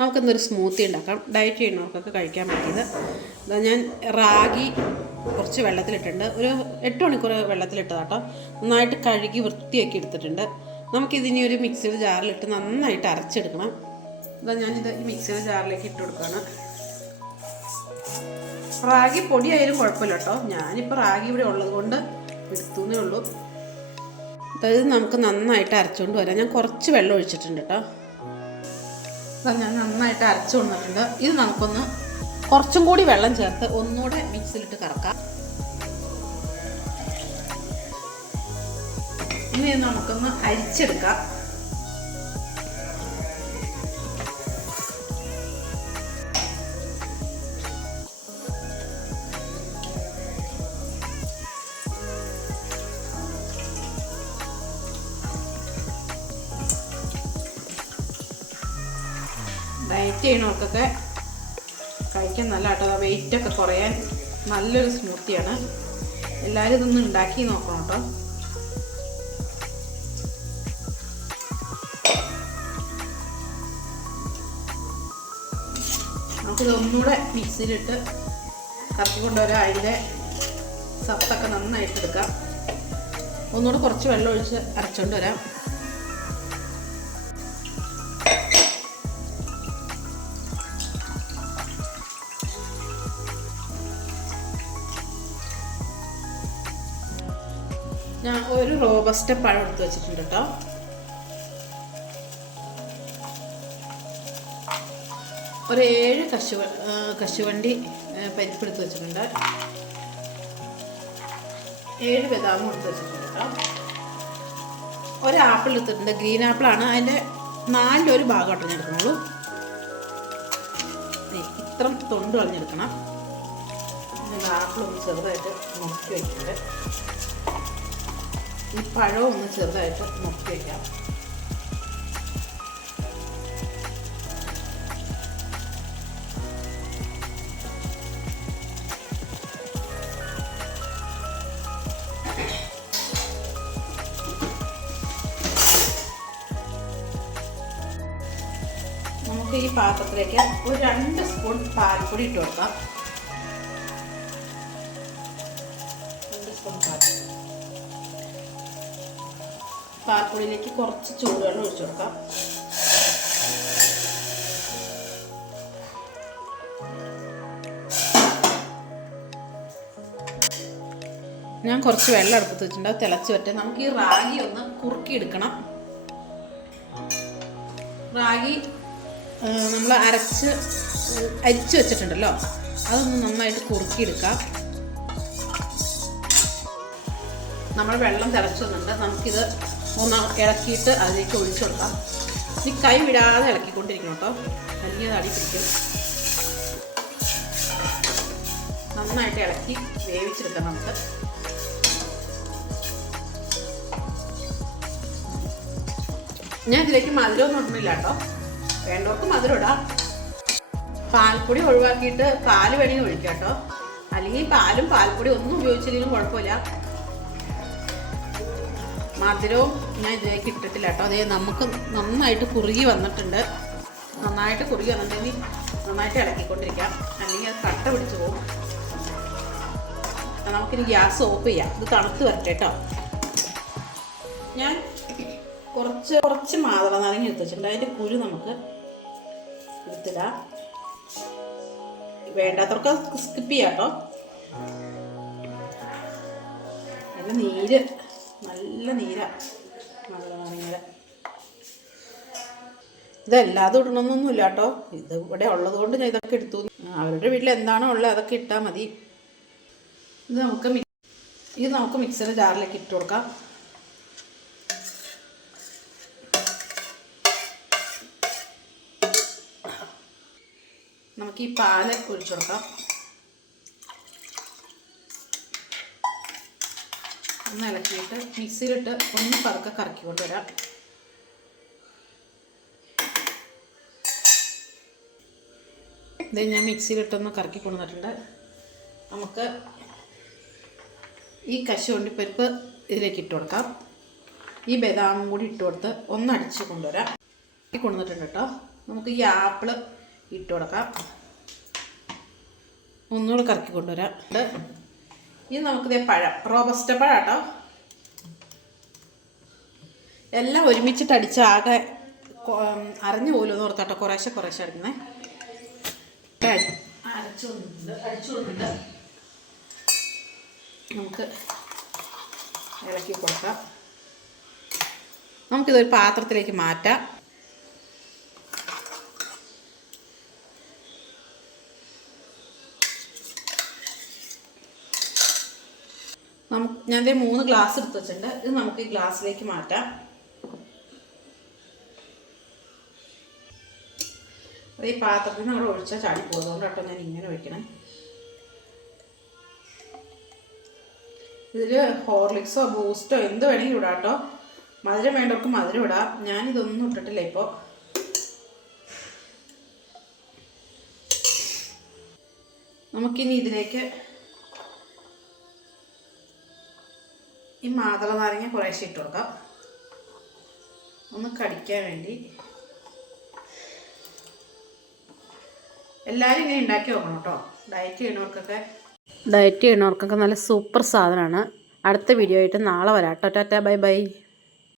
നമുക്കിന്നൊരു സ്മൂത്തി ഉണ്ടാക്കാം. ഡയറ്റ് ചെയ്യുന്നവർക്കൊക്കെ കഴിക്കാൻ പറ്റിയത്. അതാ ഞാൻ റാഗി കുറച്ച് വെള്ളത്തിലിട്ടുണ്ട്. ഒരു എട്ട് മണിക്കൂർ വെള്ളത്തിലിട്ടതാട്ടോ. നന്നായിട്ട് കഴുകി വൃത്തിയാക്കി എടുത്തിട്ടുണ്ട്. നമുക്കിതിനി ഒരു മിക്സിയുടെ ജാറിലിട്ട് നന്നായിട്ട് അരച്ചെടുക്കണം. അതാ ഞാനിത് ഈ മിക്സിയുടെ ജാറിലേക്ക് ഇട്ട് കൊടുക്കുകയാണ്. റാഗി പൊടിയായാലും കുഴപ്പമില്ല കേട്ടോ. ഞാനിപ്പോൾ റാഗി ഇവിടെ ഉള്ളത് കൊണ്ട് എടുത്തുന്നേ ഉള്ളൂ. അതായത് നമുക്ക് നന്നായിട്ട് അരച്ചുകൊണ്ട് വരാം. ഞാൻ കുറച്ച് വെള്ളം ഒഴിച്ചിട്ടുണ്ട് കേട്ടോ. ഞാൻ നന്നായിട്ട് അരച്ചു കൊണ്ടിട്ടുണ്ട് ഇത് നമുക്കൊന്ന് കുറച്ചും കൂടി വെള്ളം ചേർത്ത് ഒന്നുകൂടെ മിക്സിയിലിട്ട് കറക്കാം. ഇനി നമുക്കൊന്ന് അരിച്ചെടുക്കാം. ഡയറ്റ് ചെയ്യണവർക്കൊക്കെ കഴിക്കാൻ നല്ല കേട്ടോ വെയിറ്റ് ഒക്കെ കുറയാൻ നല്ലൊരു സ്മൂത്തിയാണ് എല്ലാവരും ഇതൊന്ന് ഉണ്ടാക്കി നോക്കണം കേട്ടോ. നമുക്കിത് ഒന്നുകൂടെ മിക്സിയിലിട്ട് കറക്കി കൊണ്ടുവരാം അതിന്റെ സത്തൊക്കെ നന്നായിട്ട് എടുക്കാം ഒന്നുകൂടെ കുറച്ച് വെള്ളം ഒഴിച്ച് അരച്ചുകൊണ്ട് വരാം. ഞാൻ ഒരു റോബസ്റ്റ പഴം എടുത്ത് വെച്ചിട്ടുണ്ട് കേട്ടോ. ഒരു ഏഴ് കശുവ കശുവണ്ടി പരിപ്പെടുത്ത് വെച്ചിട്ടുണ്ട്. ഏഴ് ബദാമും എടുത്ത് വെച്ചിട്ടുണ്ട് കേട്ടോ. ഒരു ആപ്പിൾ എടുത്തിട്ടുണ്ട് ഗ്രീൻ ആപ്പിളാണ് അതിന്റെ നാലിന്റെ ഒരു ഭാഗം അടഞ്ഞെടുക്കുന്നുള്ളൂ ഇത്രയും തൊണ്ട് കളഞ്ഞെടുക്കണം. ആപ്പിൾ ഒന്ന് ചെറുതായിട്ട് നോക്കി വയ്ക്കുന്നത് ഈ പഴം ഒന്ന് ചെറുതായിട്ട് മുക്കി വയ്ക്കാം നമുക്ക് ഈ പാത്രത്തിലേക്ക് ഒരു രണ്ട് സ്പൂൺ പാൽപ്പൊടി ഇട്ട് കൊടുക്കാം. രണ്ട് സ്പൂൺ പാൽപ്പൊടി. പാൽപ്പൊടിയിലേക്ക് കുറച്ച് ചൂടുവെള്ളം ഒഴിച്ചു കൊടുക്കാം. ഞാൻ കുറച്ച് വെള്ളം അടുപ്പത്ത് വെച്ചിട്ടുണ്ട്. തിളച്ച് വറ്റ നമുക്ക് ഈ റാഗി ഒന്ന് കുറുക്കി എടുക്കണം റാഗി നമ്മൾ അരച്ച് അരിച്ച് വെച്ചിട്ടുണ്ടല്ലോ. അതൊന്ന് നന്നായിട്ട് കുറുക്കിയെടുക്കാം. നമ്മൾ വെള്ളം തിളച്ചു വന്നിട്ടുണ്ട്. നമുക്കിത് ഒന്ന് ഇളക്കിയിട്ട് അതിലേക്ക് ഒഴിച്ചു കൊടുക്കാം. ഇനി കൈ വിടാതെ ഇളക്കിക്കൊണ്ടിരിക്കണം കേട്ടോ. അത് അടി പിടിക്കും. നന്നായിട്ട് ഇളക്കി വേവിച്ചെടുക്കാം നമുക്ക്. ഞാൻ ഇതിലേക്ക് മധുരമൊന്നും ഇടുന്നില്ല കേട്ടോ. വേണ്ടവർക്ക് മധുരം ഇടാം. പാൽപ്പൊടി ഒഴിവാക്കിയിട്ട് പാൽ വേണമെങ്കിൽ ഒഴിക്കാം കേട്ടോ. അല്ലെങ്കിൽ പാലും പാൽപ്പൊടി ഒന്നും ഉപയോഗിച്ചില്ലെങ്കിലും കുഴപ്പമില്ല. മധുരവും ഞാൻ ഇതിലേക്ക് ഇട്ടിട്ടില്ല കേട്ടോ. അതേ നമുക്ക് നന്നായിട്ട് കുറുകി വന്നിട്ടുണ്ട്. നന്നായിട്ട് കുറുകി വന്നിട്ടുണ്ടെങ്കിൽ നന്നായിട്ട് ഇളക്കിക്കൊണ്ടിരിക്കാം. അല്ലെങ്കിൽ അത് കട്ട പിടിച്ച് പോകും. നമുക്കിനി ഗ്യാസ് ഓഫ് ചെയ്യാം. ഇത് തണുത്ത് വരട്ടെ കേട്ടോ. ഞാൻ കുറച്ച് കുറച്ച് മാതള നാരങ്ങ എടുത്ത് വെച്ചിട്ടുണ്ട്. അതിന്റെ കുരു നമുക്ക് എടുത്തിടാം. വേണ്ടാത്തവർക്ക് സ്കിപ്പ് ചെയ്യാം കേട്ടോ. നീര് നല്ല നീരാ. മാതള നാരങ്ങര ഇതെല്ലാതും ഇടണമെന്നൊന്നുമില്ല കേട്ടോ. ഇത് ഇവിടെ ഉള്ളത് കൊണ്ട് ഞാൻ ഇതൊക്കെ എടുത്തു. അവരുടെ വീട്ടിൽ എന്താണോ ഉള്ളത് അതൊക്കെ ഇട്ടാൽ മതി. ഇത് നമുക്ക് ഇത് നമുക്ക് മിക്സിയുടെ ജാറിലേക്ക് ഇട്ട് കൊടുക്കാം. നമുക്ക് ഈ പാൽ ഒഴിച്ചു കൊടുക്കാം. ഒന്ന് ഇളക്കിയിട്ട് മിക്സിയിലിട്ട് ഒന്ന് പതുക്കെ കറക്കി കൊണ്ടുവരാം ഇത് ഞാൻ മിക്സിയിലിട്ടൊന്ന് കറക്കി കൊണ്ടുവന്നിട്ടുണ്ട് നമുക്ക് ഈ കശുവണ്ടിപ്പരിപ്പ് ഇതിലേക്ക് ഇട്ട് കൊടുക്കാം. ഈ ബദാമും കൂടി ഇട്ട് കൊടുത്ത് ഒന്ന് അടിച്ച് കൊണ്ടുവരാം. കൊണ്ടുവന്നിട്ടുണ്ട് കേട്ടോ. നമുക്ക് ഈ ആപ്പിൾ ഇട്ട് കൊടുക്കാം. ഒന്നുകൂടെ കറക്കി കൊണ്ടുവരാം. നമുക്ക് നമുക്കിതേ പഴം റോബസ്റ്റ പഴം കേട്ടോ എല്ലാം ഒരുമിച്ചിട്ട് അടിച്ച് ആകെ അറിഞ്ഞു പോലും എന്ന് ഓർത്താട്ടോ കുറേശ്ശെ കുറേശ്ശെ അടിക്കുന്നേ. നമുക്ക് ഇളക്കി കൊടുക്കാം. നമുക്കിതൊരു പാത്രത്തിലേക്ക് മാറ്റാം. നമുക്ക് ഞാൻ ദേ മൂന്ന് ഗ്ലാസ് എടുത്ത് വെച്ചിട്ടുണ്ട്. ഇത് നമുക്ക് ഈ ഗ്ലാസ്സിലേക്ക് മാറ്റാം. അത് ഈ പാത്രത്തിൽ നമ്മൾ ഒഴിച്ചാൽ ചാടി പോകുന്നതുകൊണ്ട് കേട്ടോ ഞാൻ ഇങ്ങനെ ഒഴിക്കണേ ഇതിൽ ഹോർലിക്സോ ബൂസ്റ്റോ എന്ത് വേണമെങ്കിലും ഇടാം കേട്ടോ. മധുരം വേണ്ടവർക്ക് മധുരം ഇടാം. ഞാനിതൊന്നും ഇട്ടിട്ടില്ല ഇപ്പോൾ നമുക്കിനി ഇതിലേക്ക് ഈ മാതള നാരങ്ങ കുറേശ്ശെ ഇട്ട് കൊടുക്കാം. ഒന്ന് കടിക്കാൻ വേണ്ടി. എല്ലാവരും ഇങ്ങനെ ഉണ്ടാക്കി നോക്കണം കേട്ടോ. ഡയറ്റ് ചെയ്യണവർക്കൊക്കെ. ഡയറ്റ് ചെയ്യണവർക്കൊക്കെ നല്ല സൂപ്പർ സാധനമാണ്. അടുത്ത വീഡിയോ ആയിട്ട് നാളെ വരാം. Tata bye bye